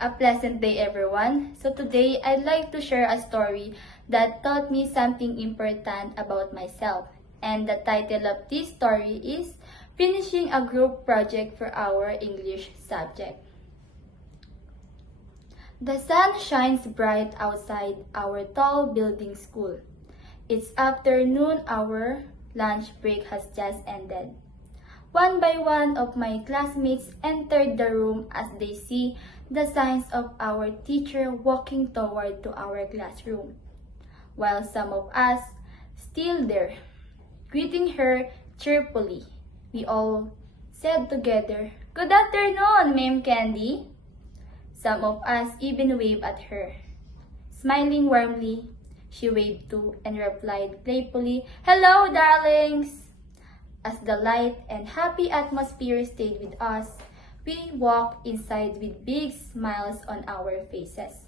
A pleasant day, everyone. So today, I'd like to share a story that taught me something important about myself. And the title of this story is Finishing a Group Project for Our English Subject. The sun shines bright outside our tall building school. It's afternoon hour, lunch break has just ended. One by one of my classmates entered the room as they see the signs of our teacher walking toward to our classroom, while some of us still there, greeting her cheerfully. We all said together, "Good afternoon, Ma'am Candy." Some of us even waved at her. Smiling warmly, she waved too and replied playfully, "Hello, darlings." As the light and happy atmosphere stayed with us, we walked inside with big smiles on our faces.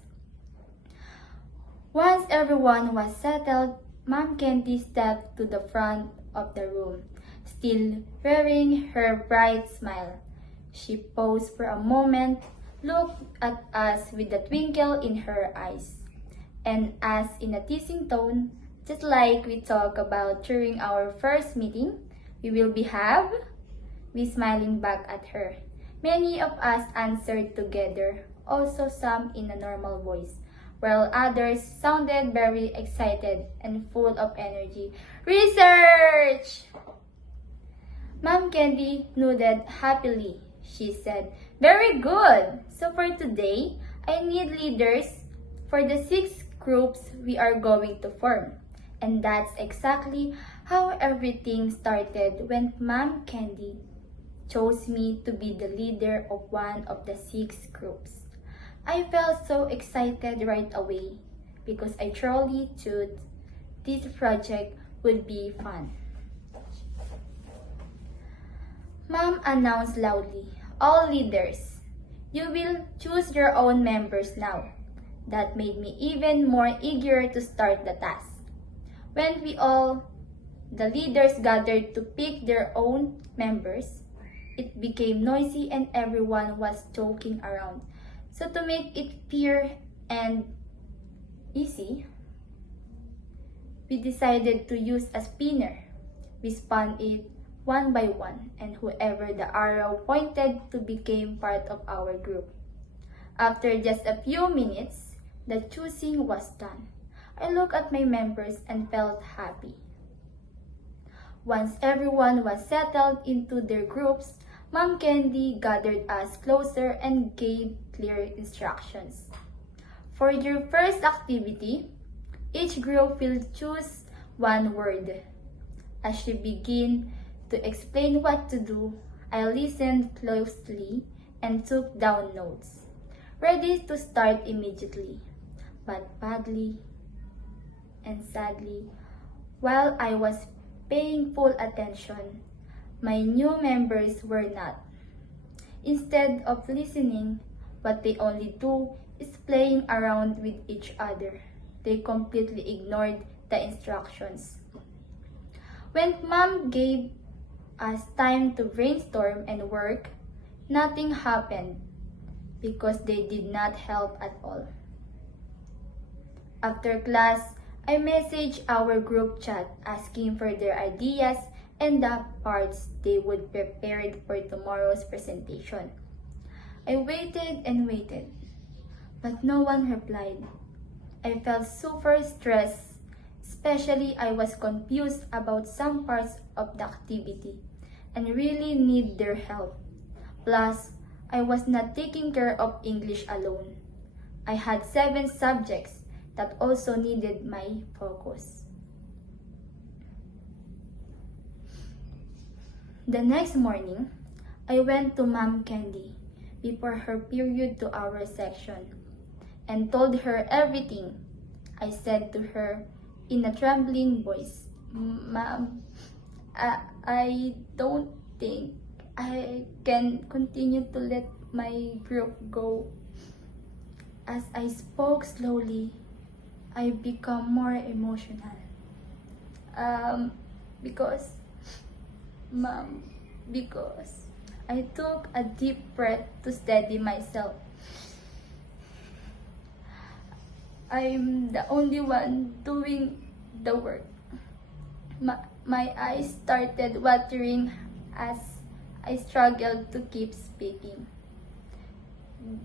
Once everyone was settled, Mom Candy stepped to the front of the room, still wearing her bright smile. She paused for a moment, looked at us with a twinkle in her eyes, and asked in a teasing tone, just like we talked about during our first meeting, "We will behave?" We smiling back at her. Many of us answered together, also some in a normal voice, while others sounded very excited and full of energy. "Research!" Mom Candy nodded happily. She said, "Very good. So for today, I need leaders for the 6 groups we are going to form." And that's exactly how everything started when Mom Candy chose me to be the leader of one of the 6 groups. I felt so excited right away because I truly thought this project would be fun. Mom announced loudly, "All leaders, you will choose your own members now." That made me even more eager to start the task. When the leaders gathered to pick their own members, it became noisy and everyone was joking around. So to make it fair and easy, we decided to use a spinner. We spun it one by one, and whoever the arrow pointed to became part of our group. After just a few minutes, the choosing was done. I looked at my members and felt happy. Once everyone was settled into their groups, Mom Candy gathered us closer and gave clear instructions. For your first activity, each group will choose one word. As she began to explain what to do, I listened closely and took down notes, ready to start immediately. But badly and sadly, while I was paying full attention, my new members were not. Instead of listening, what they only do is playing around with each other. They completely ignored the instructions. When Mom gave us time to brainstorm and work, nothing happened because they did not help at all. After class, I messaged our group chat asking for their ideas and the parts they would prepare for tomorrow's presentation. I waited and waited, but no one replied. I felt super stressed, especially I was confused about some parts of the activity and really need their help. Plus, I was not taking care of English alone. I had 7 subjects that also needed my focus. The next morning, I went to Mom Candy before her period to our section and told her everything. I said to her in a trembling voice, "Ma'am, I don't think I can continue to let my group go." As I spoke slowly, I become more emotional. Because, Mom, because I took a deep breath to steady myself. I'm the only one doing the work. My eyes started watering as I struggled to keep speaking.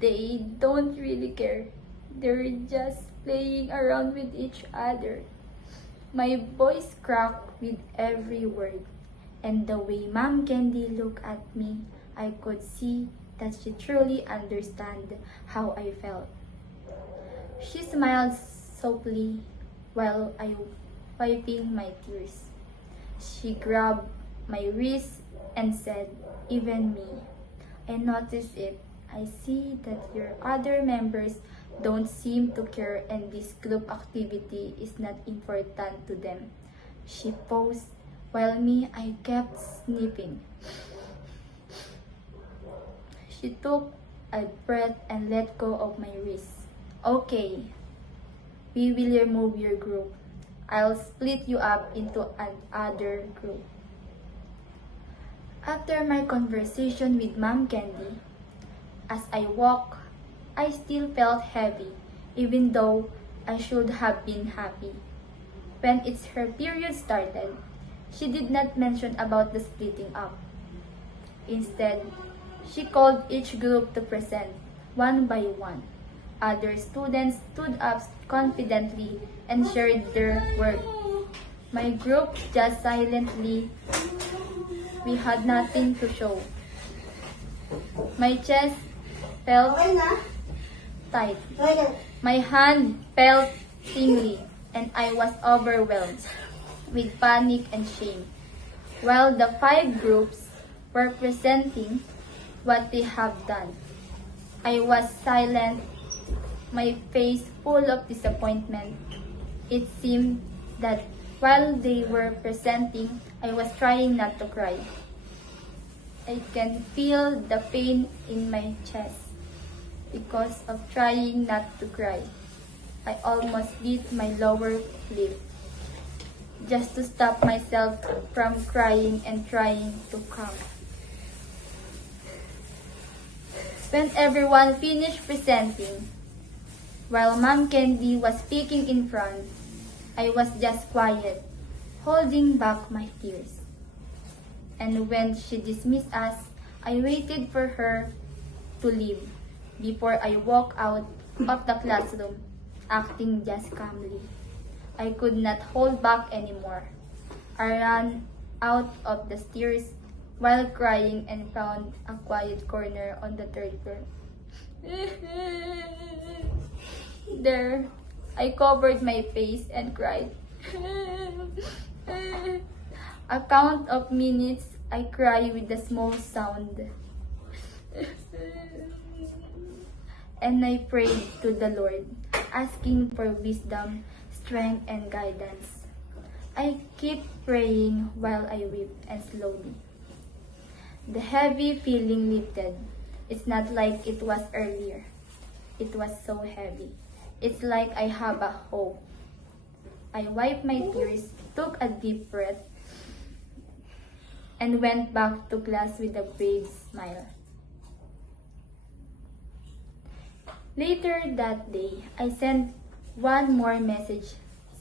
They don't really care. They're just playing around with each other. My voice cracked with every word, and the way Mom Candy looked at me, I could see that she truly understood how I felt. She smiled softly while I wiping my tears. She grabbed my wrist and said, "Even me. I noticed it. I see that your other members don't seem to care and this group activity is not important to them." She paused while I kept sniffing. She took a breath and let go of my wrist. "Okay, we will remove your group. I'll split you up into another group." After my conversation with Mom Candy, as I walked, I still felt heavy, even though I should have been happy. When her period started, she did not mention about the splitting up. Instead, she called each group to present, one by one. Other students stood up confidently and shared their work. My group just silently. We had nothing to show. My chest felt tight. My hand felt tingly, and I was overwhelmed with panic and shame. While the 5 groups were presenting what they have done, I was silent, my face full of disappointment. It seemed that while they were presenting, I was trying not to cry. I can feel the pain in my chest because of trying not to cry. I almost bit my lower lip just to stop myself from crying and trying to calm. When everyone finished presenting, while Mom Candy was speaking in front, I was just quiet, holding back my tears. And when she dismissed us, I waited for her to leave before I walked out of the classroom, acting just calmly. I could not hold back anymore. I ran out of the stairs while crying and found a quiet corner on the 3rd floor. There, I covered my face and cried. A count of minutes, I cried with a small sound. And I prayed to the Lord, asking for wisdom, strength, and guidance. I kept praying while I wept, and slowly the heavy feeling lifted. It's not like it was earlier. It was so heavy. It's like I have a hope. I wiped my tears, took a deep breath, and went back to class with a brave smile. Later that day, I sent one more message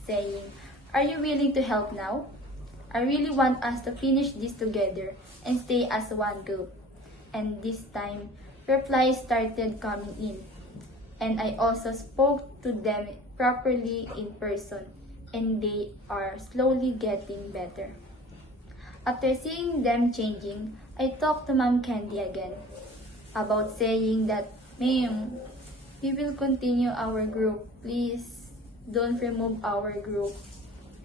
saying, "Are you willing to help now? I really want us to finish this together and stay as one group." And this time, replies started coming in. And I also spoke to them properly in person, and they are slowly getting better. After seeing them changing, I talked to Mom Candy again about saying that, "Ma'am, we will continue our group. Please don't remove our group."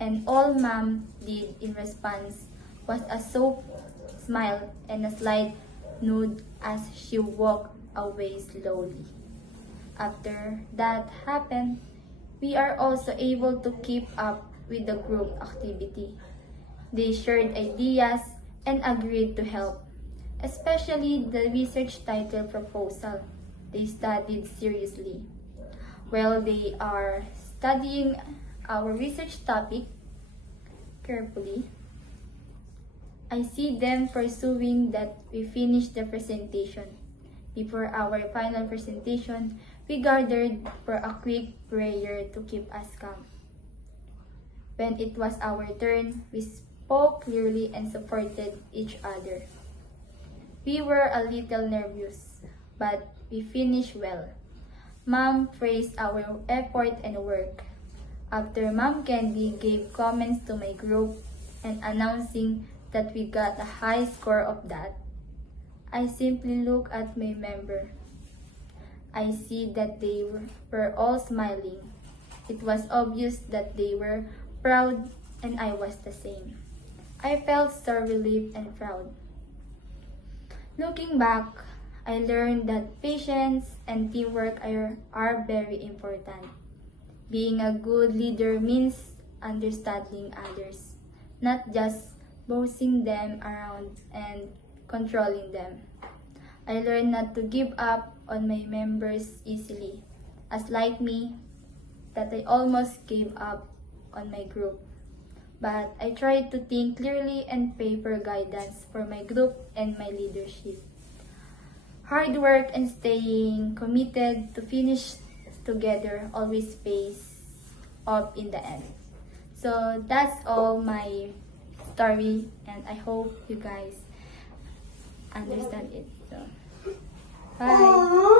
And all Mom did in response was a soft smile and a slight nod as she walked away slowly. After that happened, we are also able to keep up with the group activity. They shared ideas and agreed to help, especially the research title proposal. They studied seriously. While they are studying our research topic carefully, I see them pursuing that we finish the presentation. Before our final presentation, we gathered for a quick prayer to keep us calm. When it was our turn, we spoke clearly and supported each other. We were a little nervous, but we finished well. Mom praised our effort and work. After Mom Candy gave comments to my group and announcing that we got a high score of that, I simply look at my member. I see that they were all smiling. It was obvious that they were proud and I was the same. I felt so relieved and proud. Looking back, I learned that patience and teamwork are very important. Being a good leader means understanding others, not just bossing them around and controlling them. I learned not to give up on my members easily, as like me, that I almost gave up on my group. But I tried to think clearly and pray for guidance for my group and my leadership. Hard work and staying committed to finish together always pays off in the end. So that's all my story, and I hope you guys understand it. So, bye.